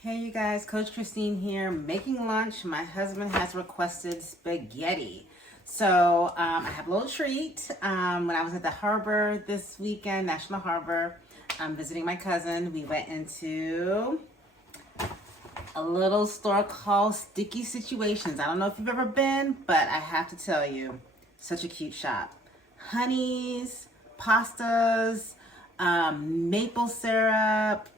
Hey you guys, Coach Christine here, making lunch. My husband has requested spaghetti. So I have a little treat. When I was at the harbor this weekend, National Harbor, visiting my cousin, we went into a little store called Sticky Situations. I don't know if you've ever been, but I have to tell you, such a cute shop. Honeys, pastas, maple syrup,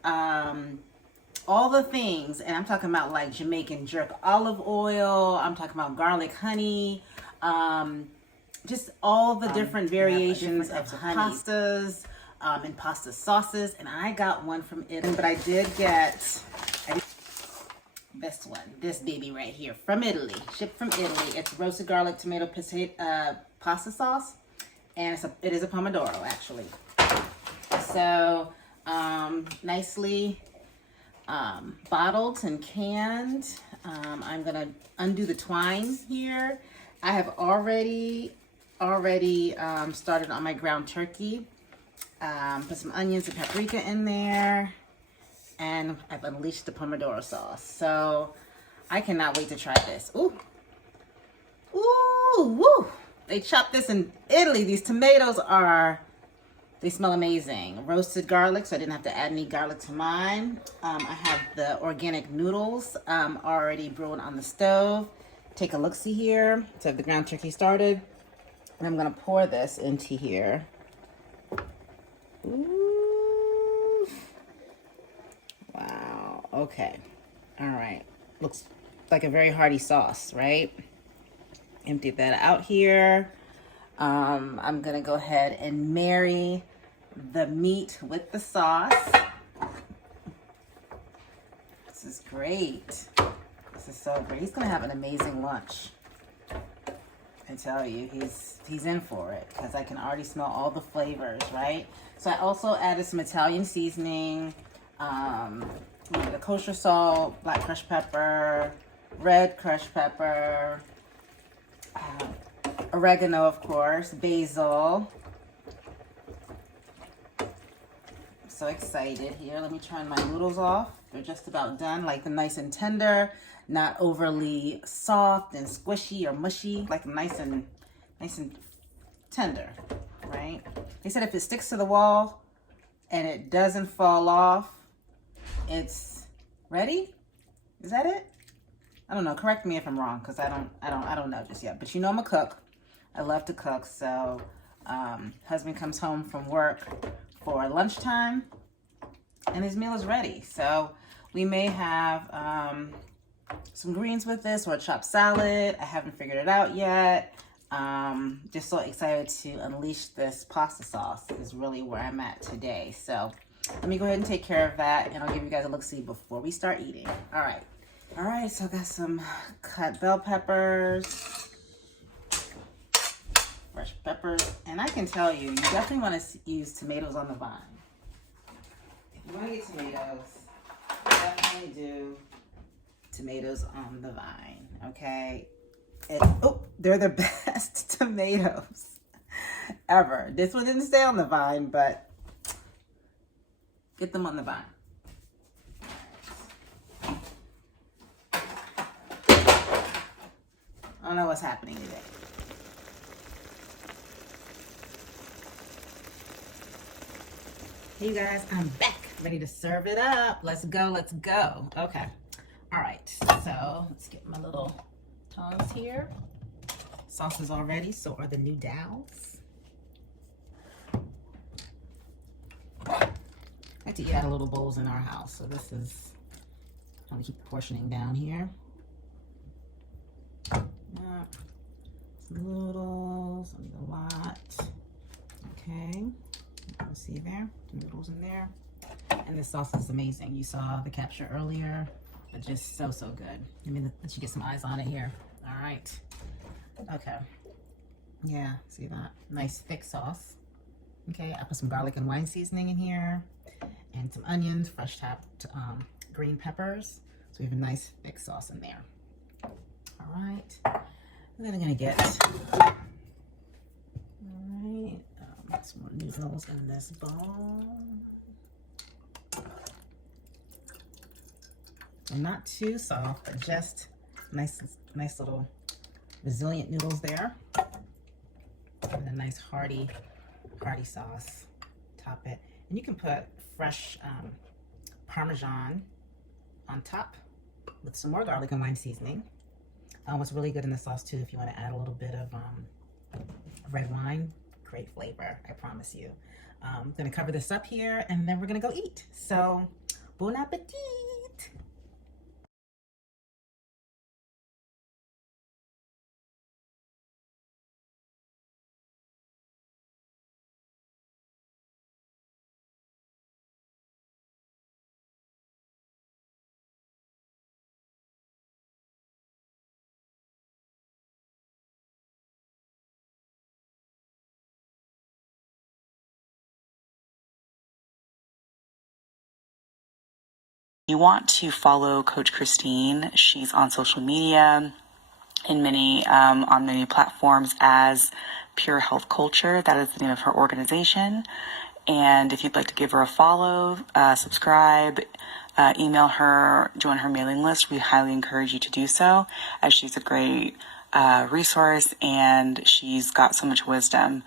all the things. And I'm talking about like Jamaican jerk olive oil. I'm talking about garlic honey. Just all the different variations of pastas and pasta sauces. And I got one from Italy, but I did get this one, this baby right here from Italy, shipped from Italy. It's roasted garlic tomato pasta sauce, and it is a Pomodoro actually. So nicely bottled and canned. I'm gonna undo the twine here. I have already started on my ground turkey. Put some onions and paprika in there, and I've unleashed the Pomodoro sauce. So I cannot wait to try this. Ooh, ooh, woo! They chopped this in Italy. These tomatoes they smell amazing. Roasted garlic, so I didn't have to add any garlic to mine. I have the organic noodles already brewing on the stove. Take a look-see here. So I have the ground turkey started. And I'm gonna pour this into here. Ooh. Wow, okay. All right, looks like a very hearty sauce, right? Empty that out here. I'm gonna go ahead and marry the meat with the sauce. This is great. This is so great. He's gonna have an amazing lunch. I tell you, he's in for it because I can already smell all the flavors, right? So I also added some Italian seasoning, the kosher salt, black crushed pepper, red crushed pepper, oregano, of course, basil. I'm so excited here. Let me turn my noodles off. They're just about done, like the nice and tender, not overly soft and squishy or mushy, like nice and tender, right? They said if it sticks to the wall and it doesn't fall off, it's ready. Is that it? I don't know. Correct me if I'm wrong, because I don't know just yet. But you know I'm a cook. I love to cook. So husband comes home from work for lunchtime and his meal is ready. So we may have some greens with this or a chopped salad. I haven't figured it out yet. Just so excited to unleash this pasta sauce is really where I'm at today. So let me go ahead and take care of that, and I'll give you guys a look-see before we start eating. All right, so I got some cut bell peppers, fresh peppers, and I can tell you, you definitely want to use tomatoes on the vine. If you want to get tomatoes, definitely do tomatoes on the vine, okay? They're the best tomatoes ever. This one didn't stay on the vine, but get them on the vine. I don't know what's happening today. Hey you guys, I'm back, ready to serve it up. Let's go. Okay. All right, so let's get my little tongs here. Sauce is all ready, so are the noodles. I like to eat out of little bowls in our house, so this is, I'm gonna keep portioning down here. Some noodles, I need a lot. Okay, you see there, noodles in there. And this sauce is amazing. You saw the capture earlier, but just so good. Let me let you get some eyes on it here. All right. Okay. Yeah, see that? Nice thick sauce. Okay, I put some garlic and wine seasoning in here, and some onions, fresh chopped green peppers. So we have a nice thick sauce in there. All right. And then I'm gonna get, some more noodles in this bowl. Not too soft, but just nice little resilient noodles there. And a nice hearty sauce. Top it. And you can put fresh Parmesan on top with some more garlic and lime seasoning. What's really good in the sauce too, if you want to add a little bit of red wine, great flavor, I promise you. I'm going to cover this up here and then we're going to go eat. So, bon appetit! You want to follow Coach Christine. She's on social media in on many platforms as Pure Health Culture. That is the name of her organization. And if you'd like to give her a follow, subscribe, email her, join her mailing list, we highly encourage you to do so, as she's a great resource and she's got so much wisdom.